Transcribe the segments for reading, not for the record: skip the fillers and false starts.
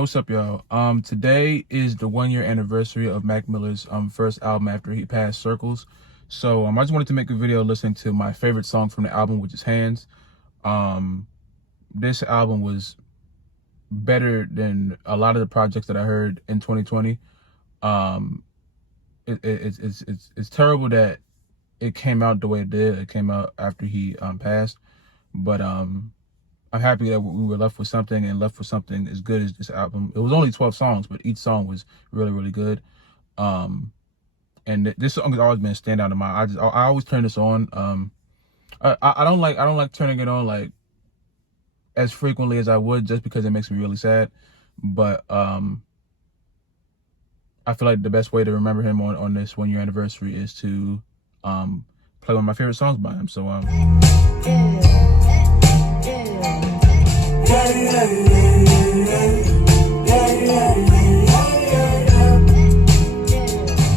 What's up, y'all? Today is the 1 year anniversary of Mac Miller's first album after he passed, Circles. So I just wanted to make a video listening to my favorite song from the album, which is Hands. This album was better than a lot of the projects that I heard in 2020. Um, it's terrible that it came out the way it did. It came out after he passed, but I'm happy that we were left with something, and left with something as good as this album. It was only 12 songs, but each song was really, really good. And this song has always been a standout of mine. I always turn this on. I don't like turning it on like as frequently as I would, just because it makes me really sad. But I feel like the best way to remember him on this 1 year anniversary is to play one of my favorite songs by him. So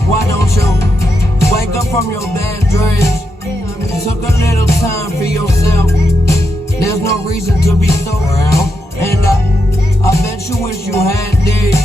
Why don't you wake up from your bad dreams? You took a little time for yourself. There's no reason to be so around. And I bet you wish you had these.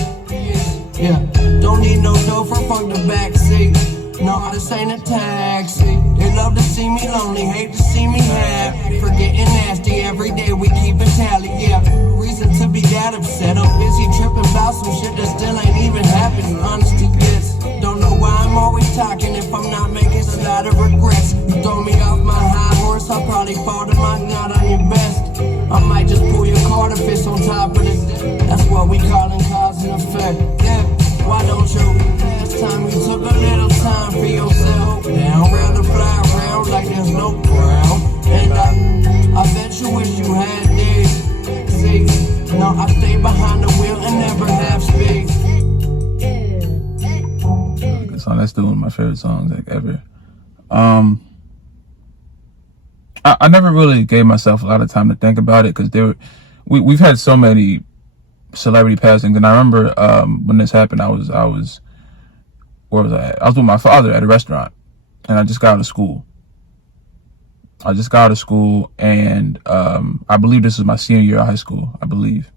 Yeah, don't need no chauffeur, fuck the backseat. No, this ain't a taxi. They love to see me lonely, hate to see me happy. Forgetting nasty, every day we keep a tally. Yeah, reason to be that upset. I'm busy tripping about some shit that still ain't even happening. Honesty gets, don't know why I'm always talking if I'm not making a lot of regrets. You throw me off my high horse, I'll probably fall to my not on your best. I might just pull your car to fist on top of this. That's what we callin' cause and effect. Yeah, why don't you? Last time you took a little time for yourself. Down, rather fly around like there's no ground. And I bet you wish you had these. See, no, I stay behind the wheel and never have speed. good song. That's still one of my favorite songs like ever. I never really gave myself a lot of time to think about it, because we've had so many celebrity passings. And I remember when this happened, I was where was I at? I was with my father at a restaurant, and I just got out of school. And I believe this was my senior year of high school, I believe.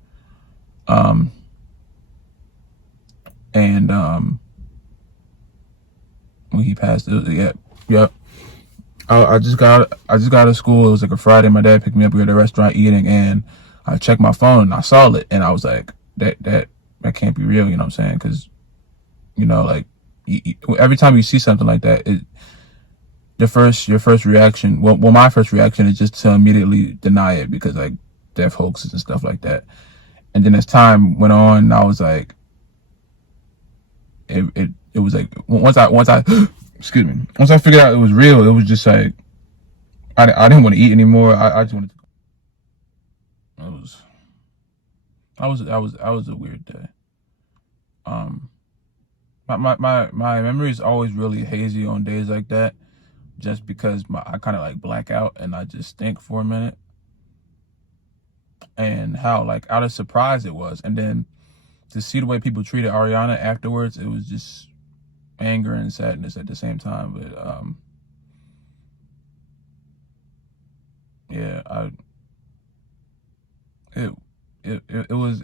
And when he passed, yeah. I just got out of school. It was like a Friday. My dad picked me up. We were at a restaurant eating, and I checked my phone and I saw it, and I was like, that can't be real. You know what I'm saying? Because, like, every time you see something like that, your first reaction, well, my first reaction is just to immediately deny it, because like death hoaxes and stuff like that. And then as time went on, I was like, it was like once I excuse me, once I figured out it was real, it was just like I didn't want to eat anymore. I just wanted to. I was a weird day. My memory is always really hazy on days like that, just because I kind of like black out and I just think for a minute, and how like out of surprise it was, and then to see the way people treated Ariana afterwards, it was just anger and sadness at the same time. But yeah, it was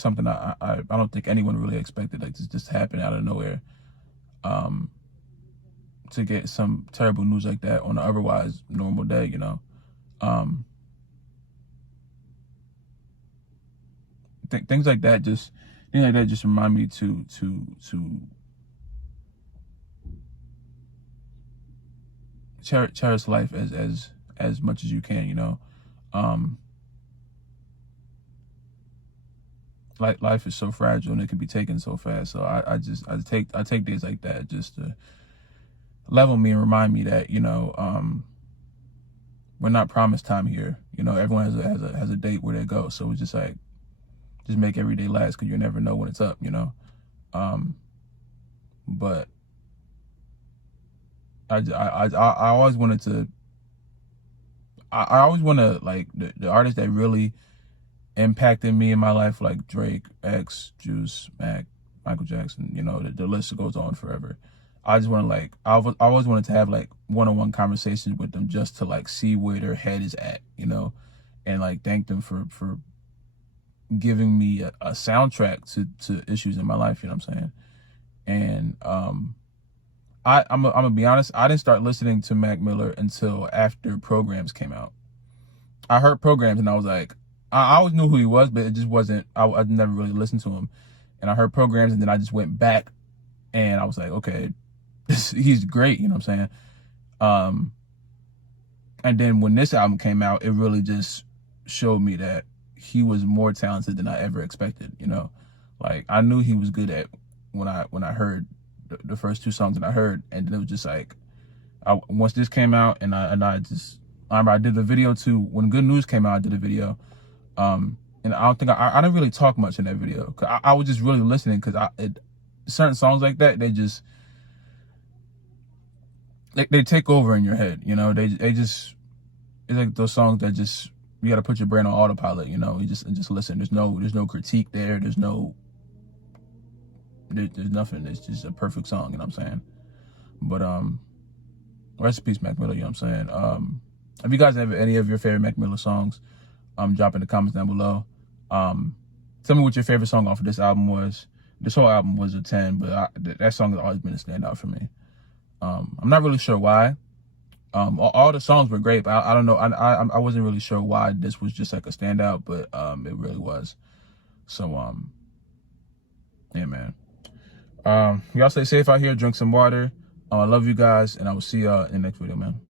something I don't think anyone really expected, like to just happen out of nowhere. To get some terrible news like that on an otherwise normal day, things like that just remind me to cherish life as much as you can. Life is so fragile and it can be taken so fast. So I take days like that just to level me and remind me that we're not promised time here. Everyone has a date where they go. So it's just like, just make every day last, because you never know when it's up. But I always wanted to. I always want to, like, the artists that really impacted me in my life, like Drake, X, Juice, Mac, Michael Jackson. The list goes on forever. I just want to, like, I always wanted to have like one-on-one conversations with them, just to like see where their head is at, and like thank them for giving me a soundtrack to issues in my life. You know what I'm saying? And I'm gonna be honest. I didn't start listening to Mac Miller until after Programs came out. I heard Programs and I was like, I always knew who he was, but it just wasn't. I never really listened to him. And I heard Programs, and then I just went back, and I was like, okay, he's great. You know what I'm saying? And then when this album came out, it really just showed me that he was more talented than I ever expected. You know, like I knew he was good at when I heard the first two songs that I heard, and then it was just like, once this came out, and I remember I did the video too. When Good News came out, I did a video. And I don't think I didn't really talk much in that video. 'Cause I was just really listening, because certain songs like that, they just they take over in your head. You know, they just, it's like those songs that just, you got to put your brain on autopilot. You know, you just listen. There's no critique there. There's nothing. It's just a perfect song. You know what I'm saying? But rest in peace, Mac Miller. You know what I'm saying? If you guys have any of your favorite Mac Miller songs, drop in the comments down below. Tell me what your favorite song off of this album was. This whole album was a 10, but that song has always been a standout for me. I'm not really sure why. All the songs were great, but I don't know. I wasn't really sure why this was just like a standout, but it really was. So yeah, man. Y'all stay safe out here. Drink some water. I love you guys, and I will see y'all in the next video, man.